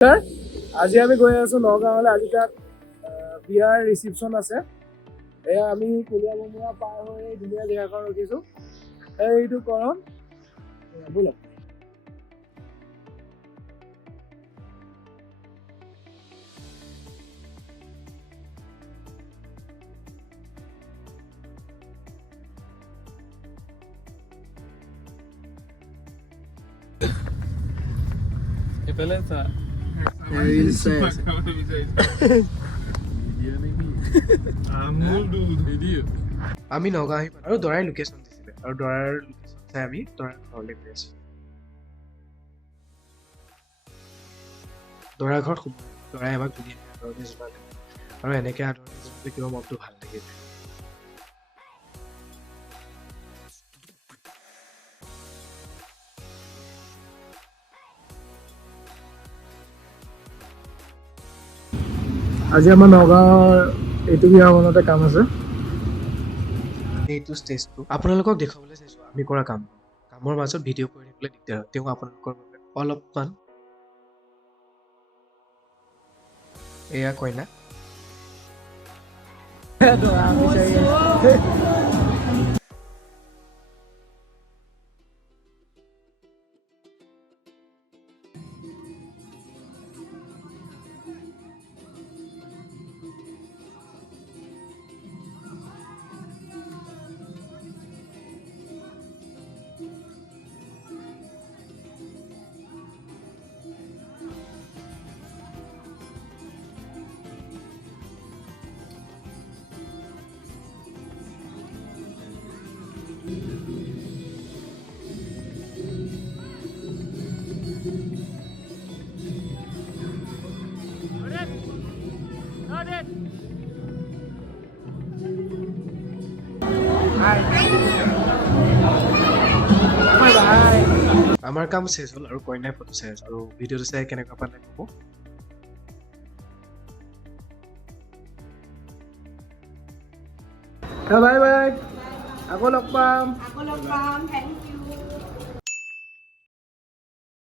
আজি আমি গৈ আছো নগাঁৱলৈ। আজি তাত বিয়াৰ ৰিচিপশ্যন আছে। এয়া আমি কলীয়া বমুৱা পাৰ হৈ ধুনীয়া জেগাখন ৰখিছো। এইটো কৰণ ব'লক। এইফালে চা আমি নগাঁও আহি আৰু দৰাৰ লোকেশ্যন দিছিলে আৰু দৰাৰ লোকেশ্যন চাই আমি দৰাৰ ঘৰলৈ গৈ আছো। দৰা ঘৰত সোমাই দৰাই আমাক ধুনীয়াকৈ আদৰণি জনালে আৰু এনেকৈ আদৰণি জনালে কিবা মনটো ভাল লাগি যায়। আজি আমাৰ নগাঁৱৰ এইটো বিয়া মনতে কাম আছে। এইটো ষ্টেজটো আপোনালোকক দেখুৱাবলৈ চাইছোঁ আমি কৰা কামৰ মাজত ভিডিঅ' কৰি থাকিবলৈ দিগদাৰ হয়। তেওঁ আপোনালোকৰ বাবে অলপমান এয়া কইনা আমাৰ কাম চেছ হ'ল আৰু কইনাই ফটো চাই আছো আৰু ভিডিঅ'টো চাই কেনেকুৱা পালে ক'ব। বাই বাই, আকৌ লগ পাম। Thank U.